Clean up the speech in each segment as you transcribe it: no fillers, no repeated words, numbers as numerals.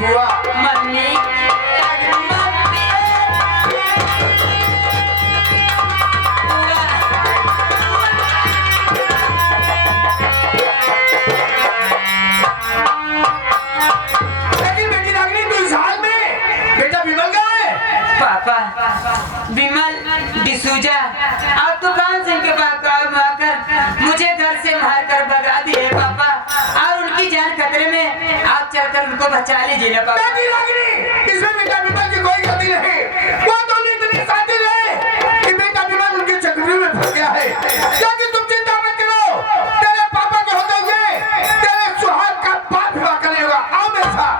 बुआ mummy papa विमल डिसूजा आप दुकान से इनके पास आकर मुझे घर से मार कर भगा दिए पापा, और उनकी जान खतरे में, आप चलकर उनको बचा लीजिए ना पापा। इसमें बेटा विमल की कोई गलती नहीं, वो तो इतनी शातिर है कि बेटा विमल उनके चक्रव्यूह में फंस गया है। क्योंकि तुम चिंता मत करो, तेरे पापा को होते हुए तेरे सुहाग का बाप विवाह करेगा। आओ मेरे साथ।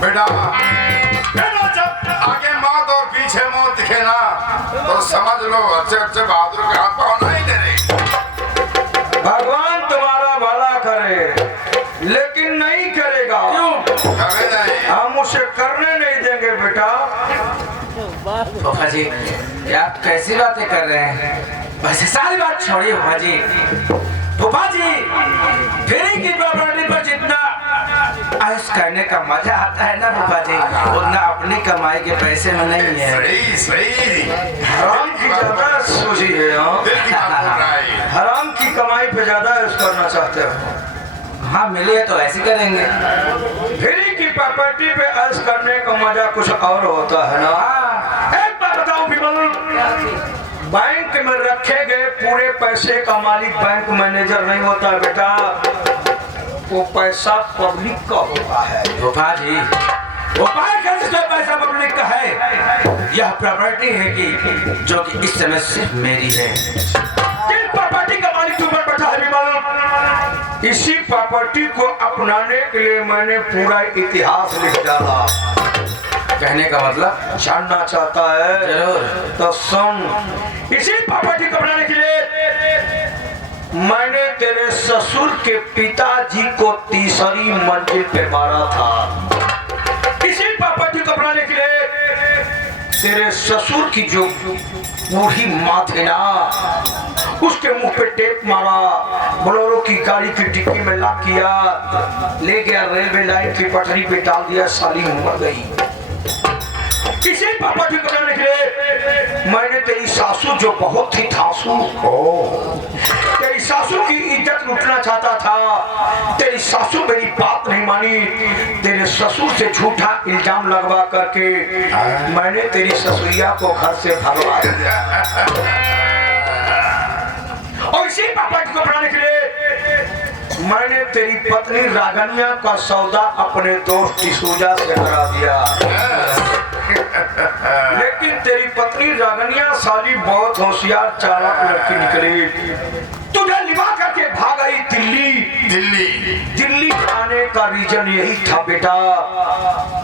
बेटा जब आगे मौत और पीछे मौत दिखे ना तो समझ लो अच्छे अच्छे बहादुर के हाथ पाँव नहीं दे रही। भगवान तुम्हारा भला करे, लेकिन नहीं करेगा। क्यों करे नहीं? हम उसे करने नहीं देंगे बेटा। फूफा जी आप कैसी बातें कर रहे हैं? वैसे सारी बात छोड़िए फूफा जी। फूफा जी फेरी की प्रॉपर्टी पर जितना ऐश करने का मजा आता है ना फूफा जी, उतना अपनी कमाई के पैसे में नहीं है। सही सही। हराम की ज्यादा सोची है। हराम की कमाई पे ज्यादा ऐश करना चाहते हो? हाँ मिले तो ऐसे करेंगे। फेरी की प्रॉपर्टी पे ऐश करने का मजा कुछ और होता है ना। एक बात बताओ विमल, बैंक में रखे गए पूरे पैसे का मालिक बैंक मैनेजर नहीं होता बेटा, वो पैसा पब्लिक का होता है। फूफा जी वो पैसा पब्लिक का है, यह प्रॉपर्टी है कि जो कि इस समय सिर्फ मेरी है। किस प्रॉपर्टी का मालिक तुम पर बैठा है विमल? इसी प्रॉपर्टी को अपनाने के लिए मैंने पूरा इतिहास लिख डाला। कहने का मतलब जानना चाहता है? जरूर। तो सुन, इसी प्रॉपर्टी को अपनाने के लिए मैंने तेरे ससुर के पिताजी को तीसरी मंजिल पे मारा था। इसी प्रॉपर्टी को अपनाने के लिए तेरे ससुर की जो बूढ़ी माँ थी ना, उसके मुंह पे टेप मारा, बोलेरो की गाड़ी की डिक्की में लॉक किया, ले गया रेलवे लाइन की पटरी पे डाल दिया, साली मर गई। इसी प्रॉपर्टी को बनाने के लिए मैंने तेरी सासू जो बहुत थी धांसू, तेरी सासू की इज्जत लूटना चाहता था। तेरी सासू मेरी बात नहीं मानी, तेरे ससुर से झूठा इल्जाम लगवा करके मैंने तेरी ससुरिया को घर से भगवा दिया। और इसी प्रॉपर्टी को बनाने के लिए मैंने तेरी पत्नी रागनिया का सौदा अपने दोस्त डिसूजा से करा दिया। लेकिन तेरी पत्नी रागनिया साली बहुत होशियार चालाक लड़की निकली, तुझे लिवा करके भाग आई दिल्ली। दिल्ली आने का रीजन यही था बेटा,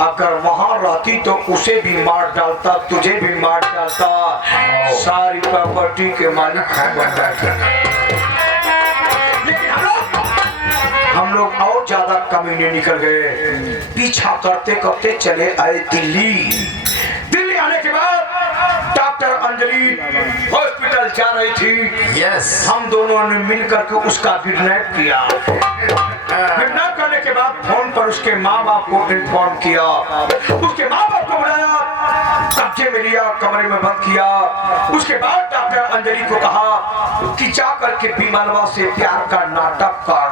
अगर वहां रहती तो उसे भी मार डालता, तुझे भी मार डालता, सारी प्रॉपर्टी के मालिक बन जाते। हम लोग और ज्यादा कमीने निकल गए, पीछा करते करते चले आए दिल्ली। दिल्ली आने के बाद डॉक्टर अंजलि हॉस्पिटल जा रही थी। हम दोनों ने मिलकर के उसका किडनैप किया। किडनैप करने के बाद फोन पर उसके माँ बाप को इन्फॉर्म किया, उसके माँ बाप को बुलाया, कब्जे में लिया, कमरे में बंद किया। उसके बाद डॉक्टर अंजलि को कहा कि जा करके विमलवा से प्यार का नाटक कर।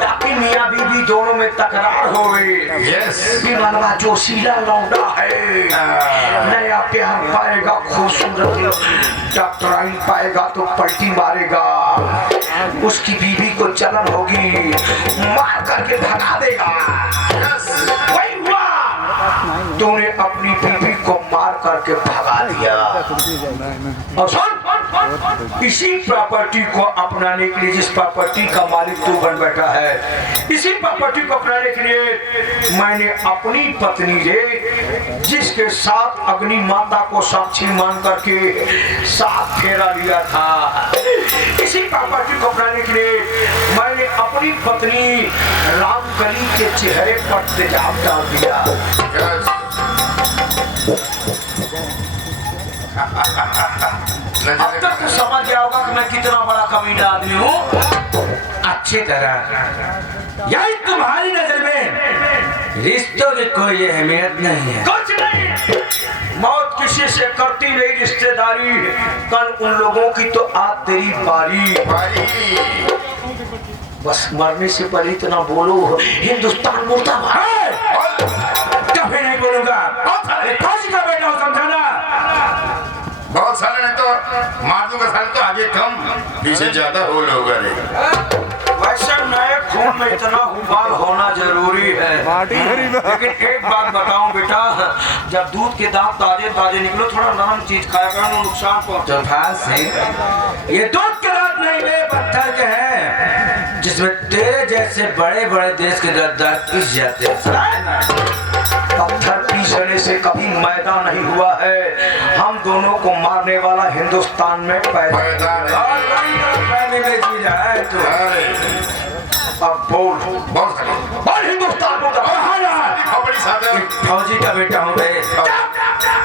ताकि मियाँ बीवी दोनों में तकरार हो गई। विमलवा जो सीला लौंडा है, नया प्यार पाएगा, खूबसूरत डॉक्टर आई पाएगा तो पलटी मारेगा, उसकी बीवी को जलन होगी, मार करके भगा देगा। वही हुआ, तूने अपनी बीवी को मार करके भगा दिया। और सुन, इसी प्रॉपर्टी को अपनाने के लिए, जिस प्रॉपर्टी का मालिक तू बन बैठा है, इसी प्रॉपर्टी को अपनाने के लिए मैंने अपनी पत्नी रे, जिसके साथ अग्नि माता को साक्षी मान करके साथ फेरा लिया था, इसी प्रॉपर्टी को अपनाने के लिए मैंने अपनी पत्नी रामकली के चेहरे पर तेजाब डाल दिया। अब तक तो समझ गया होगा कि मैं कितना बड़ा कमीना आदमी हूँ। अच्छी तरह। यही तुम्हारी नजर में रिश्तों की कोई अहमियत नहीं है। कुछ नहीं, मौत किसी से करती नहीं रिश्तेदारी, कल उन लोगों की तो आज तेरी बारी। बस मरने से पहले इतना बोलो, हिंदुस्तान मुर्दाबाद। कभी नहीं बोलूंगा। फौजी का बेटा हो, समझाना। बहुत सारे नहीं तो मार दूंगा, साले तो आगे कम पीछे ज्यादा हो लोग। वैसे नए खून में इतना उबाल होना जरूरी है। लेकिन एक बात बताऊं बेटा, जब दूध के दांत ताजे ताजे निकलो, थोड़ा नरम चीज खाया करो, नुकसान पहुंचे। ये दूध के दांत नहीं, वे पत्थर के हैं, जिसमें तेरे जैसे बड़े बड़े देश के गद्दार पिस जाते हैं। पत्थर पीसने से कभी मैदान नहीं हुआ है। हम दोनों को मारने वाला हिंदुस्तान में पैदा जी रहा है तो। अब बोल हिंदुस्तान को फौजी का बेटा हूँ।